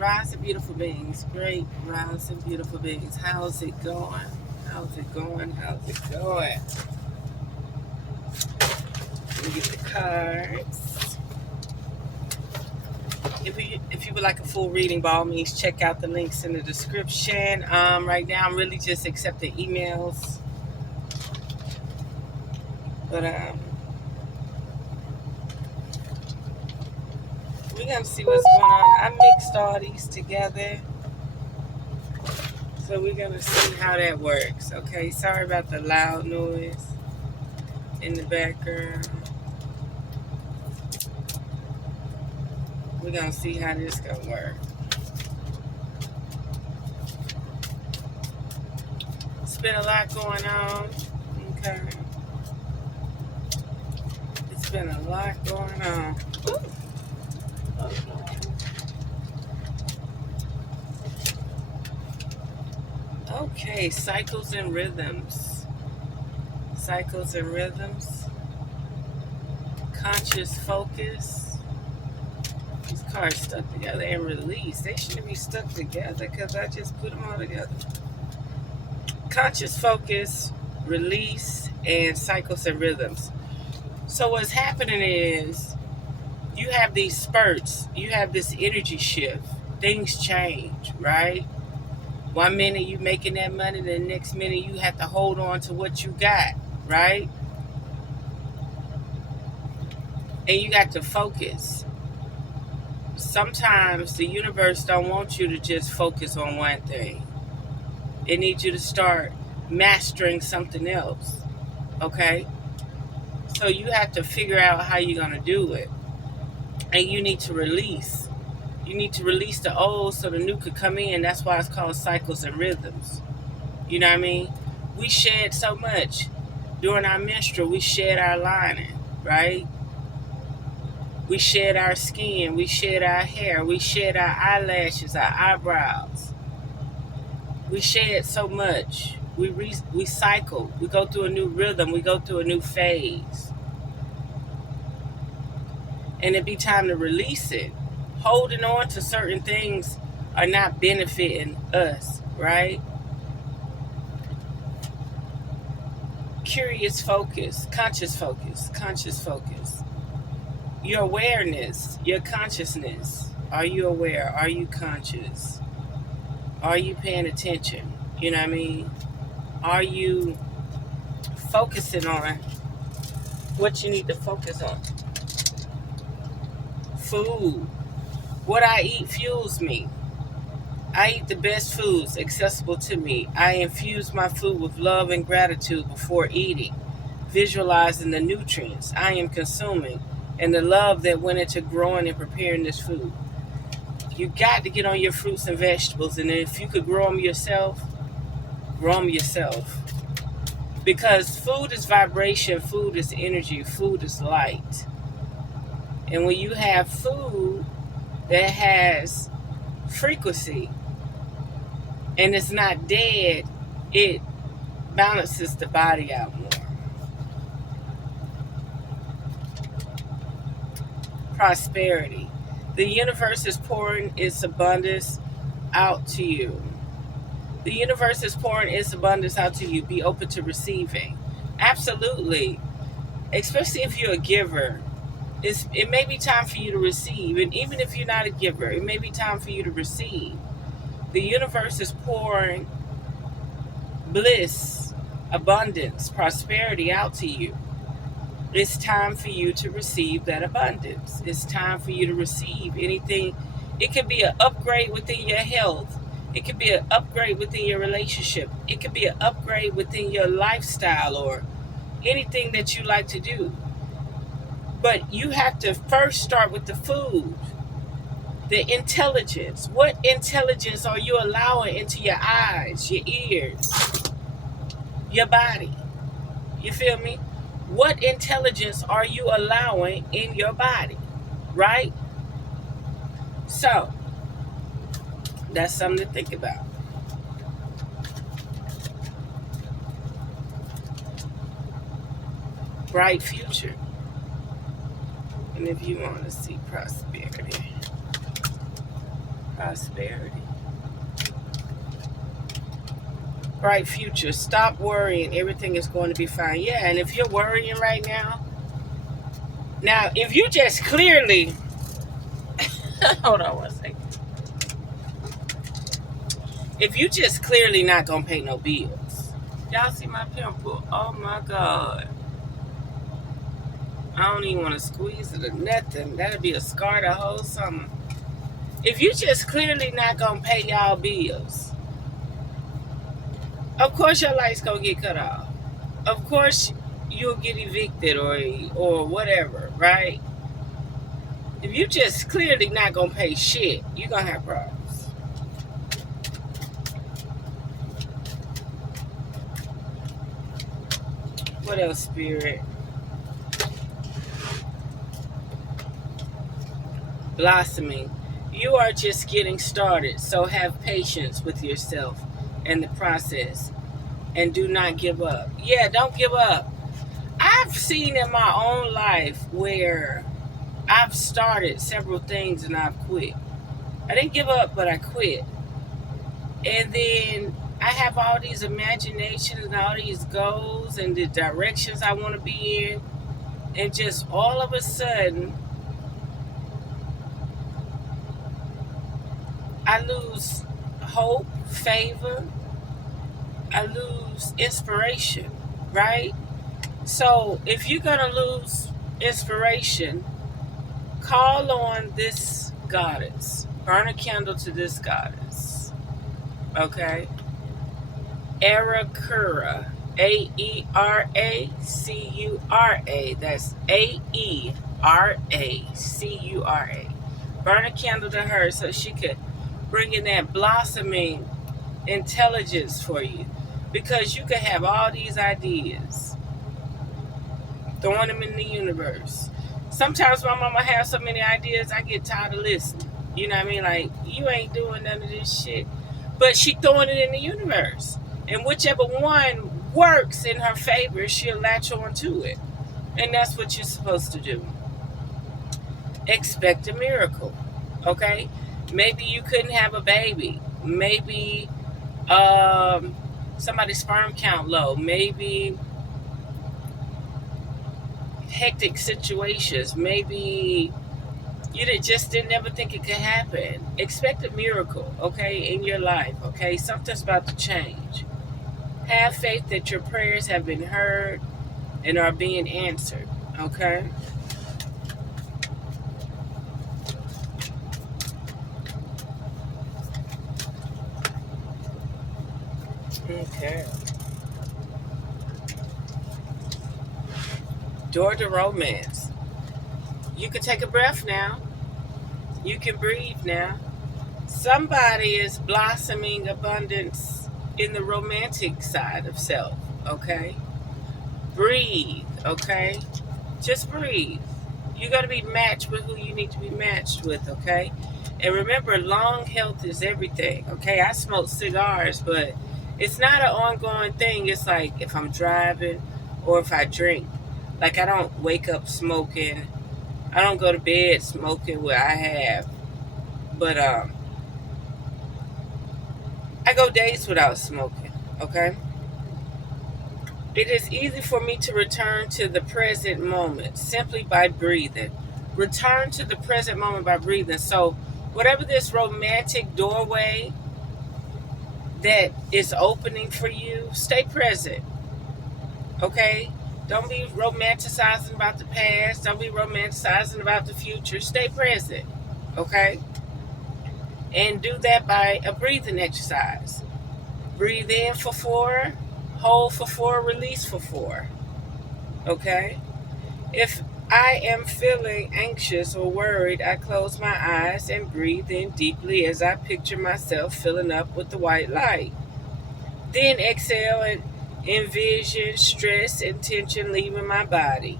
Rising beautiful beings, great rising beautiful beings. How's it going? How's it going? How's it going? Let me get the cards. If you would like a full reading, by all means, check out the links in the description. Right now, I'm really just accepting emails, but we're gonna see what's going on. I mixed all these together. So we're going to see how that works. Okay, sorry about the loud noise in the background. We're going to see how this going to work. It's been a lot going on. Okay. It's been a lot going on. Okay, cycles and rhythms. Cycles and rhythms. Conscious focus. These cards stuck together and release. They shouldn't be stuck together because I just put them all together. Conscious focus, release, and cycles and rhythms. So what's happening is you have these spurts. You have this energy shift. Things change, right? 1 minute you making that money, the next minute you have to hold on to what you got, right? And you got to focus. Sometimes the universe don't want you to just focus on one thing. It needs you to start mastering something else, okay? So you have to figure out how you're going to do it. And you need to release. You need to release the old so the new could come in. That's why it's called cycles and rhythms. You know what I mean? We shed so much. During our menstrual, we shed our lining, right? We shed our skin. We shed our hair. We shed our eyelashes, our eyebrows. We shed so much. We cycle. We go through a new rhythm. We go through a new phase. And it be time to release it. Holding on to certain things are not benefiting us, right? Curious focus, conscious focus, conscious focus. Your awareness, your consciousness. Are you aware? Are you conscious? Are you paying attention? You know what I mean? Are you focusing on what you need to focus on? Food. What I eat fuels me. I eat the best foods accessible to me. I infuse my food with love and gratitude before eating, visualizing the nutrients I am consuming and the love that went into growing and preparing this food. You got to get on your fruits and vegetables, and if you could grow them yourself, grow them yourself. Because food is vibration, food is energy, food is light. And when you have food that has frequency and it's not dead, it balances the body out more. Prosperity. The universe is pouring its abundance out to you. The universe is pouring its abundance out to you. Be open to receiving. Absolutely. Especially if you're a giver. It may be time for you to receive. And even if you're not a giver, it may be time for you to receive. The universe is pouring bliss, abundance, prosperity out to you. It's time for you to receive that abundance. It's time for you to receive anything. It could be an upgrade within your health. It could be an upgrade within your relationship. It could be an upgrade within your lifestyle or anything that you like to do. But you have to first start with the food, the intelligence. What intelligence are you allowing into your eyes, your ears, your body? You feel me? What intelligence are you allowing in your body, right? So, that's something to think about. Bright future. And if you want to see prosperity, prosperity. Bright future. Stop worrying. Everything is going to be fine. Yeah, and if you're worrying right now, if you just clearly, hold on one second. If you just clearly not going to pay no bills. Y'all see my pimple? Oh my God. I don't even want to squeeze it or nothing. That'll be a scar the whole summer. If you just clearly not going to pay y'all bills, of course your light's going to get cut off. Of course you'll get evicted or whatever, right? If you just clearly not going to pay shit, you're going to have problems. What else, Spirit? Blossoming. You are just getting started, so have patience with yourself and the process, and do not give up. Yeah, don't give up. I've seen in my own life where I've started several things and I've quit. I didn't give up, but I quit. And then I have all these imaginations and all these goals and the directions I want to be in, and just all of a sudden I lose hope, favor, I lose inspiration, right? So if you're going to lose inspiration, call on this goddess. Burn a candle to this goddess. Okay? Aeracura. Aeracura. That's Aeracura. Burn a candle to her so she could bring in that blossoming intelligence for you, because you could have all these ideas, throwing them in the universe. Sometimes my mama has so many ideas I get tired of listening. You know what I mean? Like, you ain't doing none of this shit, but she throwing it in the universe, and whichever one works in her favor, she'll latch on to it. And that's what you're supposed to do. Expect a miracle. Okay? Maybe you couldn't have a baby. Maybe somebody's sperm count low. Maybe hectic situations. Maybe you just didn't ever think it could happen. Expect a miracle, okay, in your life, okay? Something's about to change. Have faith that your prayers have been heard and are being answered, okay? Okay. Door to romance. You can take a breath now. You can breathe now. Somebody is blossoming abundance in the romantic side of self, okay? Breathe, okay? Just breathe. You got to be matched with who you need to be matched with, okay? And remember, long health is everything, okay? I smoke cigars, but it's not an ongoing thing. It's like if I'm driving or if I drink. Like, I don't wake up smoking. I don't go to bed smoking where I have. But I go days without smoking, okay? It is easy for me to return to the present moment simply by breathing. Return to the present moment by breathing. So whatever this romantic doorway that is opening for you, stay present, okay? Don't be romanticizing about the past. Don't be romanticizing about the future. Stay present, okay? And do that by a breathing exercise. Breathe in for 4, hold for 4, release for 4, okay? If I am feeling anxious or worried, I close my eyes and breathe in deeply as I picture myself filling up with the white light. Then exhale and envision stress and tension leaving my body.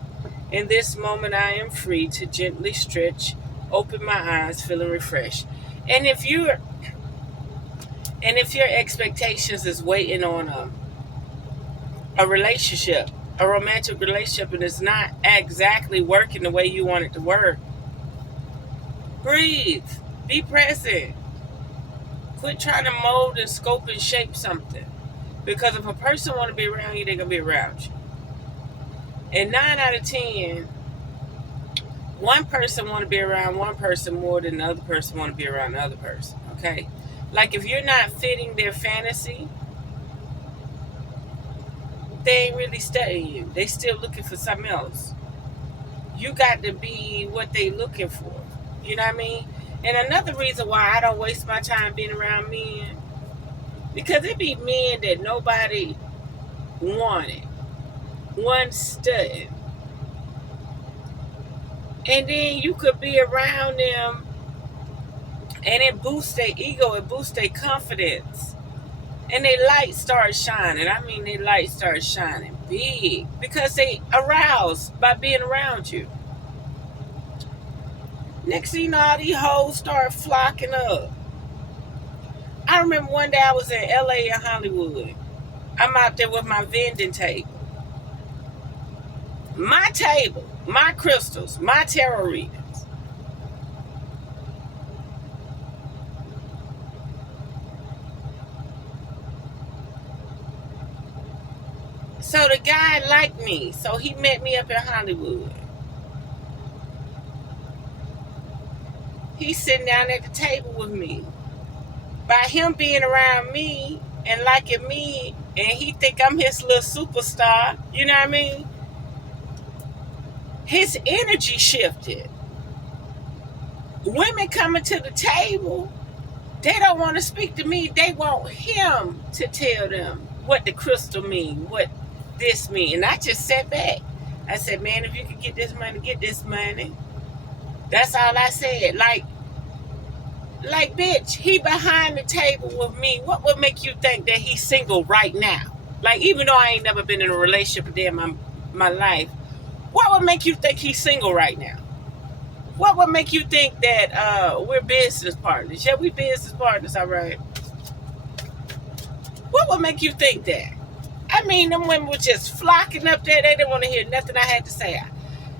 In this moment, I am free to gently stretch, open my eyes, feeling refreshed. And if your expectations is waiting on a relationship, a romantic relationship, and it's not exactly working the way you want it to work, breathe, be present, Quit trying to mold and scope and shape something. Because if a person want to be around you, they're going to be around you. And 9 out of 10, one person want to be around one person more than the other person want to be around the other person. Okay? Like if you're not fitting their fantasy, they ain't really studying you. They still looking for something else. You got to be what they looking for. You know what I mean? And another reason why I don't waste my time being around men, because it be men that nobody wanted, one stud. And then you could be around them and it boosts their ego, it boosts their confidence. And their light starts shining. I mean, their light starts shining big because they aroused by being around you. Next thing you know, all these hoes start flocking up. I remember one day I was in LA and Hollywood. I'm out there with my vending table. My table, my crystals, my tarot readings. So the guy liked me. So he met me up in Hollywood. He's sitting down at the table with me. By him being around me and liking me, and he think I'm his little superstar, you know what I mean? His energy shifted. Women coming to the table, they don't want to speak to me. They want him to tell them what the crystal mean, what this mean. And I just sat back. I said, man, if you could get this money, get this money. That's all I said. Like, bitch, he behind the table with me. What would make you think that he's single right now? Like, even though I ain't never been in a relationship a day in my life, what would make you think he's single right now? What would make you think that we're business partners? Yeah, we business partners, all right. What would make you think that? I mean, them women were just flocking up there. They didn't want to hear nothing I had to say.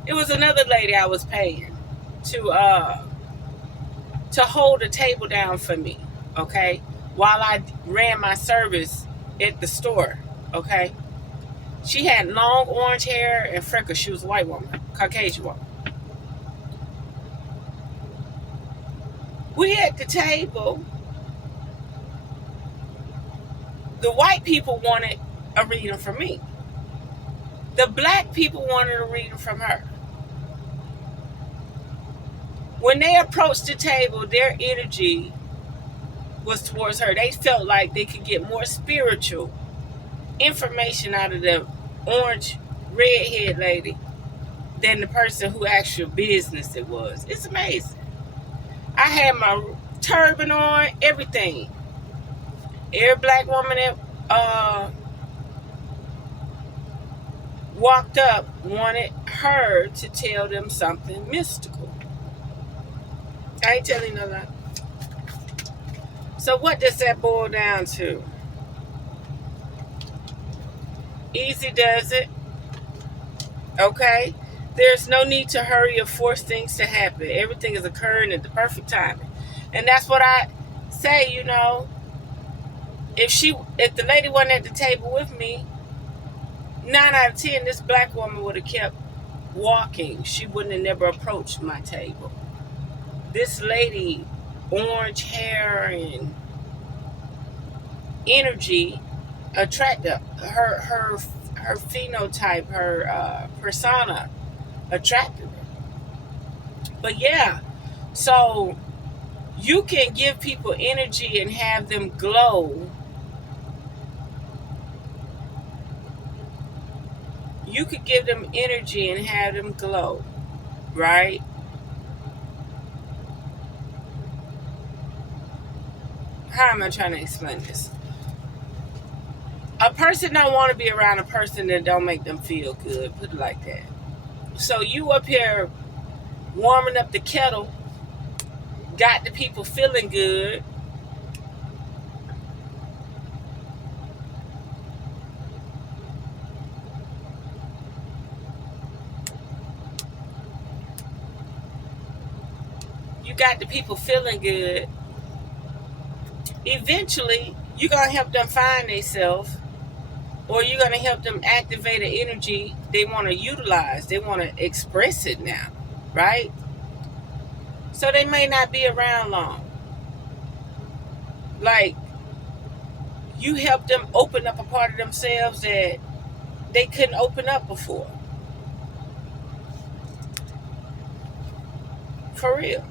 It was another lady I was paying to hold the table down for me, okay? While I ran my service at the store, okay? She had long orange hair and freckles. She was a white woman, Caucasian woman. We at the table. The white people wanted a reading from me. The black people wanted a reading from her. When they approached the table, their energy was towards her. They felt like they could get more spiritual information out of the orange redhead lady than the person who actual business it was. It's amazing. I had my turban on, everything. Every black woman that walked up wanted her to tell them something mystical. I ain't telling no lie. So what does that boil down to? Easy does it. Okay? There's no need to hurry or force things to happen. Everything is occurring at the perfect timing. And that's what I say, you know. If the lady wasn't at the table with me, 9 out of 10, this black woman would have kept walking. She wouldn't have never approached my table. This lady, orange hair and energy, attracted her phenotype, her persona attracted her. But yeah, so you can give people energy and have them glow. You could give them energy and have them glow, right? How am I trying to explain this? A person don't want to be around a person that don't make them feel good. Put it like that. So you up here warming up the kettle, got the people feeling good. You got the people feeling good. eventually you're going to help them find themselves, or you're going to help them activate an energy they want to utilize. They want to express it now, right? So they may not be around long. Like, you help them open up a part of themselves that they couldn't open up before. For real.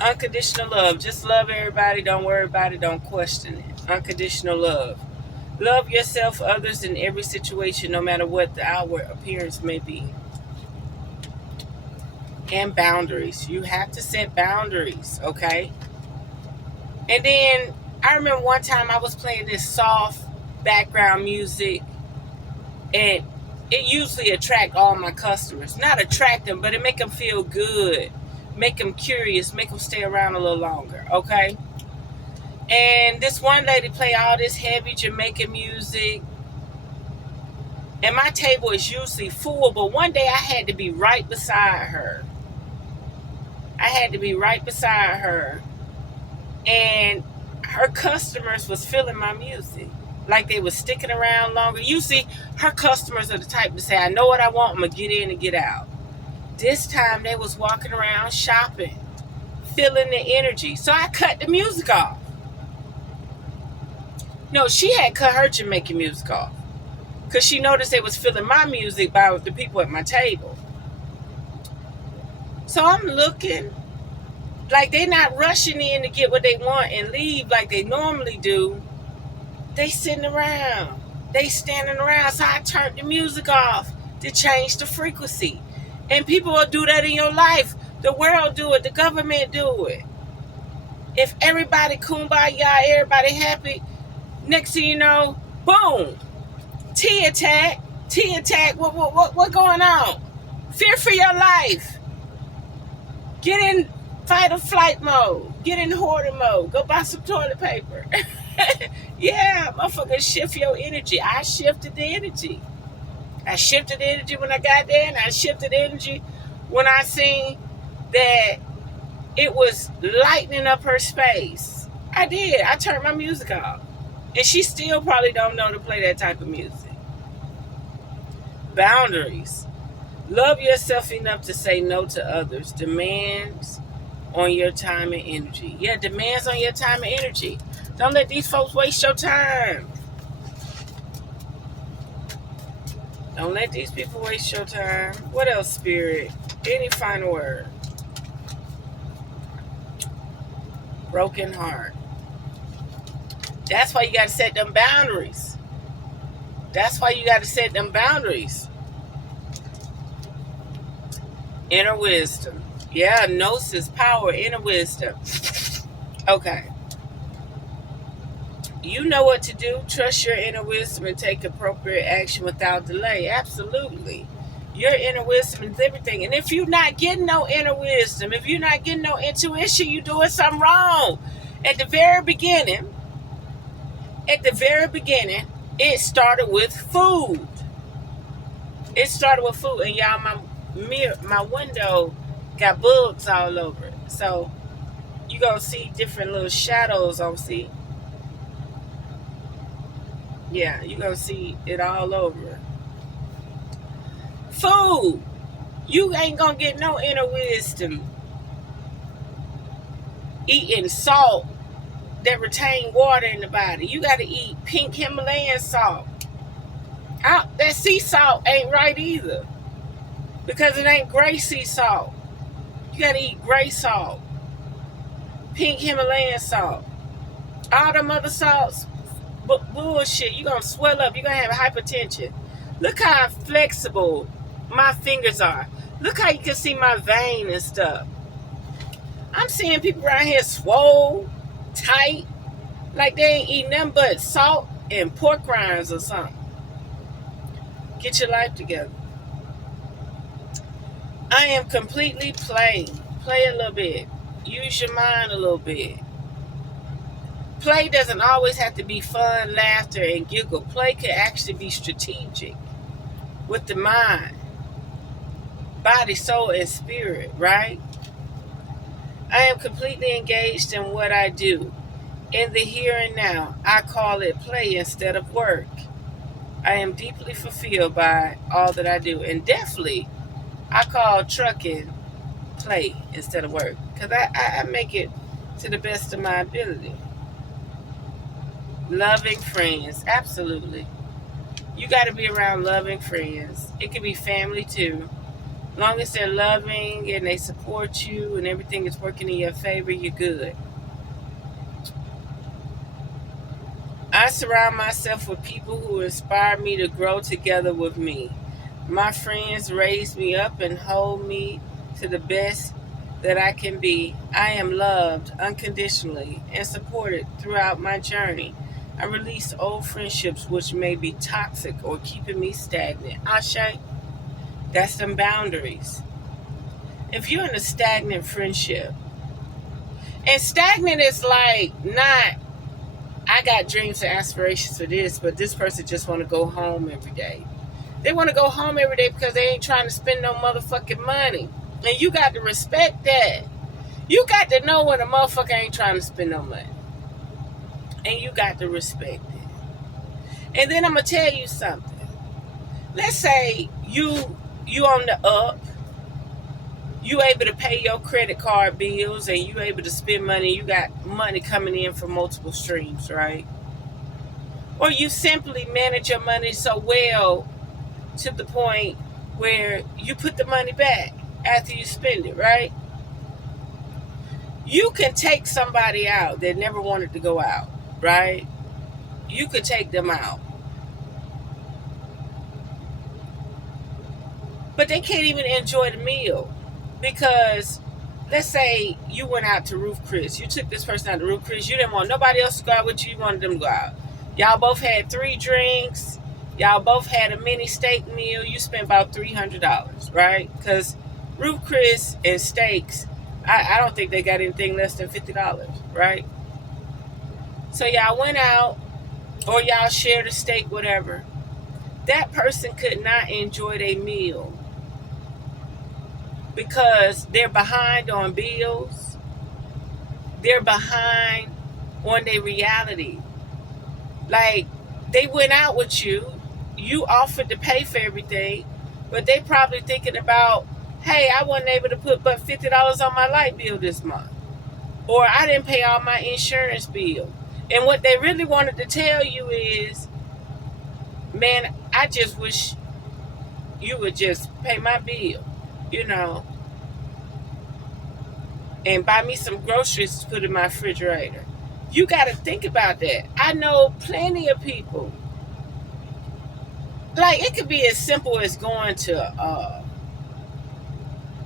Unconditional love. Just love everybody. Don't worry about it. Don't question it. Unconditional love. Love yourself, others, in every situation, no matter what the outward appearance may be. And boundaries. You have to set boundaries, okay? And then I remember one time I was playing this soft background music, and it usually attract all my customers. Not attract them, but it make them feel good, make them curious, make them stay around a little longer, okay? And this one lady play all this heavy Jamaican music, and my table is usually full, but one day I had to be right beside her. I had to be right beside her, and her customers was feeling my music. Like they was sticking around longer. Usually her customers are the type to say, I know what I want, I'm going to get in and get out. This time they was walking around shopping, feeling the energy. So I cut the music off. No, she had cut her Jamaican music off, because she noticed they was feeling my music by the people at my table. So I'm looking like they not rushing in to get what they want and leave like they normally do. They sitting around. They standing around. So I turned the music off to change the frequency. And people will do that in your life. The world do it. The government do it. If everybody kumbaya, everybody happy, next thing you know, boom, T attack. What going on? Fear for your life. Get in fight or flight mode. Get in hoarder mode. Go buy some toilet paper. Yeah, motherfucker, shift your energy. I shifted the energy. I shifted the energy when I got there, and I shifted the energy when I seen that it was lightening up her space. I did. I turned my music off. And she still probably don't know to play that type of music. Boundaries. Love yourself enough to say no to others. Demands on your time and energy. Yeah, demands on your time and energy. Don't let these folks waste your time. Don't let these people waste your time. What else, Spirit? Any final word? Broken heart. That's why you got to set them boundaries. That's why you got to set them boundaries. Inner wisdom. Yeah, gnosis, power, inner wisdom. Okay. You know what to do. Trust your inner wisdom and take appropriate action without delay. Absolutely. Your inner wisdom is everything. And if you're not getting no inner wisdom, if you're not getting no intuition, you're doing something wrong. At the very beginning, it started with food. It started with food. And y'all, my window got bugs all over it. So you're going to see different little shadows on see. Yeah, you're going to see it all over. Food. You ain't going to get no inner wisdom eating salt that retain water in the body. You got to eat pink Himalayan salt. That sea salt ain't right either, because it ain't gray sea salt. You got to eat gray salt, pink Himalayan salt. All them other salts, bullshit. You're going to swell up. You're going to have hypertension. Look how flexible my fingers are. Look how you can see my vein and stuff. I'm seeing people around here swole, tight, like they ain't eating nothing but salt and pork rinds or something. Get your life together. I am completely plain. Play a little bit. Use your mind a little bit. Play doesn't always have to be fun, laughter, and giggle. Play can actually be strategic with the mind, body, soul, and spirit, right? I am completely engaged in what I do. In the here and now, I call it play instead of work. I am deeply fulfilled by all that I do. And definitely, I call trucking play instead of work. Because I make it to the best of my ability. Loving friends, absolutely. You got to be around loving friends. It can be family too. Long as they're loving and they support you and everything is working in your favor, you're good. I surround myself with people who inspire me to grow together with me. My friends raise me up and hold me to the best that I can be. I am loved unconditionally and supported throughout my journey. I release old friendships which may be toxic or keeping me stagnant. Ashe, that's them boundaries. If you're in a stagnant friendship, and stagnant is like not, I got dreams and aspirations for this, but this person just want to go home every day. They want to go home every day because they ain't trying to spend no motherfucking money. And you got to respect that. You got to know when a motherfucker ain't trying to spend no money. And you got to respect it. And then I'm going to tell you something. Let's say you on the up. You able to pay your credit card bills and you able to spend money. You got money coming in from multiple streams, right? Or you simply manage your money so well to the point where you put the money back after you spend it, right? You can take somebody out that never wanted to go out, right? You could take them out. But they can't even enjoy the meal because let's say you went out to Roof Chris. You took this person out to Roof Chris. You didn't want nobody else to go out with you. You wanted them to go out. Y'all both had 3 drinks. Y'all both had a mini steak meal. You spent about $300, right? Because Roof Chris and steaks, I don't think they got anything less than $50, right? So y'all went out or y'all shared a steak, whatever. That person could not enjoy their meal because they're behind on bills. They're behind on their reality. Like, they went out with you. You offered to pay for everything, but they probably thinking about, hey, I wasn't able to put but $50 on my light bill this month. Or I didn't pay all my insurance bill. And what they really wanted to tell you is, man, I just wish you would just pay my bill, and buy me some groceries to put in my refrigerator. You got to think about that. I know plenty of people. Like, it could be as simple as going to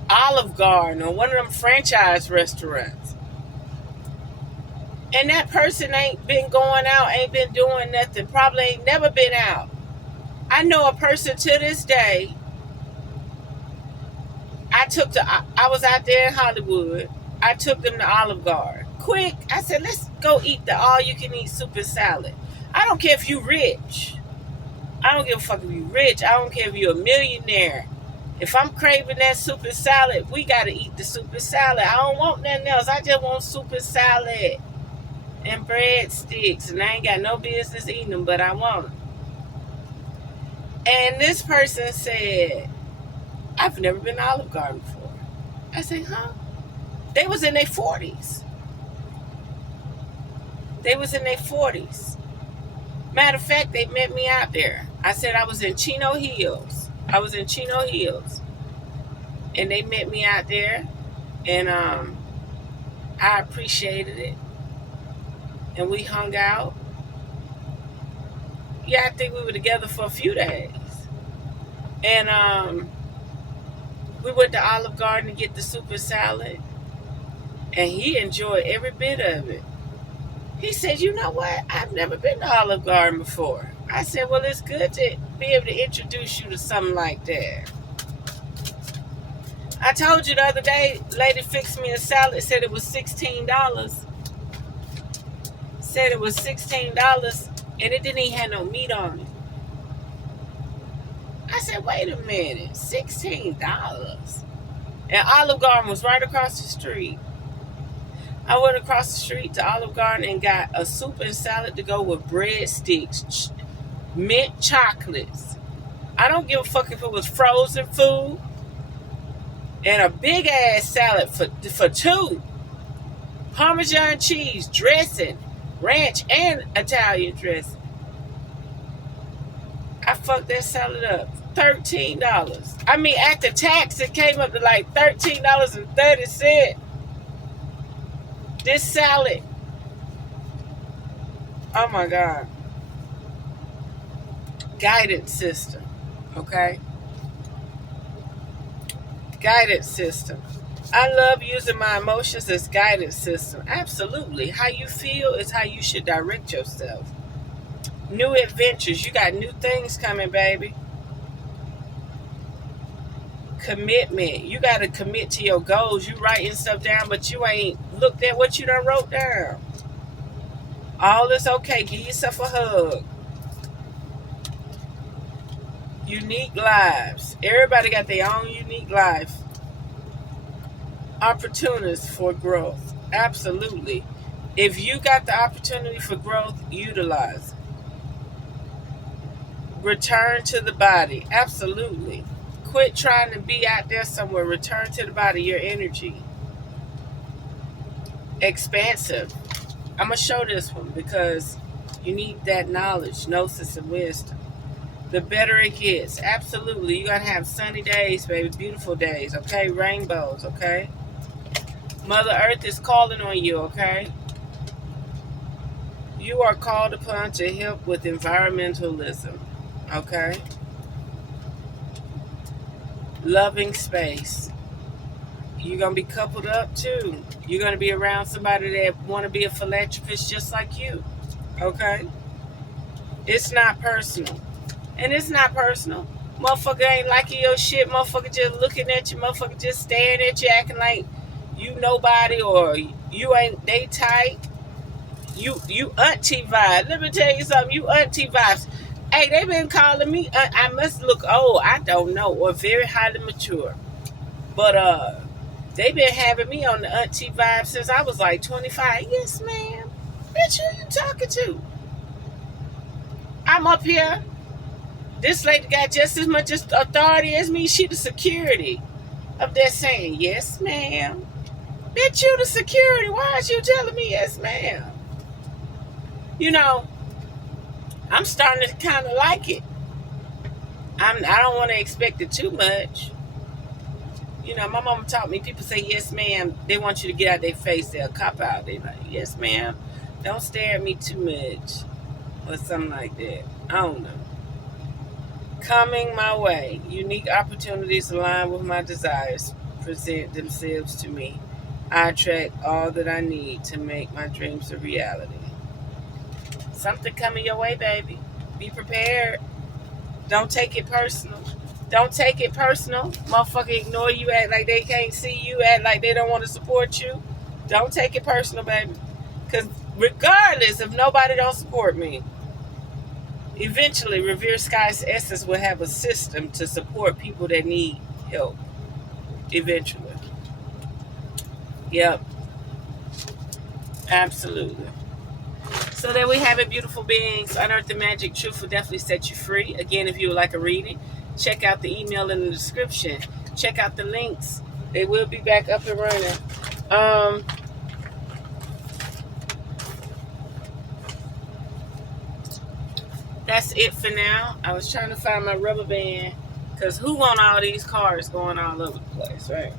Olive Garden or one of them franchise restaurants. And that person ain't been going out, ain't been doing nothing, probably ain't never been out. I know a person to this day. I was out there in Hollywood. I took them to Olive Garden. Quick, I said, let's go eat the all-you-can-eat super salad. I don't care if you rich. I don't give a fuck if you rich. I don't care if you're a millionaire. If I'm craving that super salad, we got to eat the super salad. I don't want nothing else. I just want super salad and breadsticks. And I ain't got no business eating them, but I want them. And this person said, I've never been to Olive Garden before. I said, huh? They was in their 40s. They was in their 40s. Matter of fact, they met me out there. I said I was in Chino Hills. And they met me out there. And I appreciated it. And we hung out. Yeah, I think we were together for a few days. And we went to Olive Garden to get the super salad. And he enjoyed every bit of it. He said, you know what? I've never been to Olive Garden before. I said, well, it's good to be able to introduce you to something like that. I told you the other day, lady fixed me a salad, said it was $16. Said it was $16, and it didn't even have no meat on it. I said, wait a minute, $16? And Olive Garden was right across the street. I went across the street to Olive Garden and got a soup and salad to go with breadsticks, mint chocolates. I don't give a fuck if it was frozen food, and a big ass salad for two. Parmesan cheese, dressing, ranch, and Italian dressing. I fucked that salad up. $13. I mean, after tax, it came up to like $13.30. This salad. Oh my God. Guidance system. Okay? Guidance system. I love using my emotions as guidance system. Absolutely. How you feel is how you should direct yourself. New adventures. You got new things coming, baby. Commitment. You got to commit to your goals. You writing stuff down, but you ain't looked at what you done wrote down. All is okay. Give yourself a hug. Unique lives. Everybody got their own unique life. Opportunities for growth. Absolutely. If you got the opportunity for growth, utilize it. Return to the body. Absolutely. Quit trying to be out there somewhere. Return to the body, your energy. Expansive. I'm going to show this one because you need that knowledge, gnosis, and wisdom. The better it gets. Absolutely. You got to have sunny days, baby. Beautiful days, okay? Rainbows, okay? Mother Earth is calling on you, okay? You are called upon to help with environmentalism, okay? Loving space. You're going to be coupled up, too. You're going to be around somebody that want to be a philanthropist just like you, okay? It's not personal. And it's not personal. Motherfucker ain't liking your shit. Motherfucker just looking at you. Motherfucker just staring at you, acting like you nobody or you ain't they type. You auntie vibe. Let me tell you something. You auntie vibes. Hey, they been calling me. I must look old. I don't know, or very highly mature. But they been having me on the auntie vibe since I was like 25. Yes, ma'am. Bitch, who you talking to? I'm up here. This lady got just as much authority as me. She the security. Up there saying, yes, ma'am. Bitch, you the security. Why is you telling me yes, ma'am? You know, I'm starting to kind of like it. I don't want to expect it too much. You know, my mama taught me, people say, yes, ma'am. They want you to get out their face. They'll cop out. They like, yes, ma'am. Don't stare at me too much. Or something like that. I don't know. Coming my way. Unique opportunities aligned with my desires present themselves to me. I attract all that I need to make my dreams a reality. Something coming your way, baby. Be prepared. Don't take it personal. Don't take it personal. Motherfucker ignore you, act like they can't see you, act like they don't want to support you. Don't take it personal, baby. Because regardless if nobody don't support me, eventually RevereSkye'sEssence will have a system to support people that need help. Eventually. Yep. Absolutely. So there we have it, beautiful beings. Unearth the magic. Truth will definitely set you free. Again, if you would like a reading, check out the email in the description. Check out the links. They will be back up and running. That's it for now. I was trying to find my rubber band because who want all these cars going all over the place, right?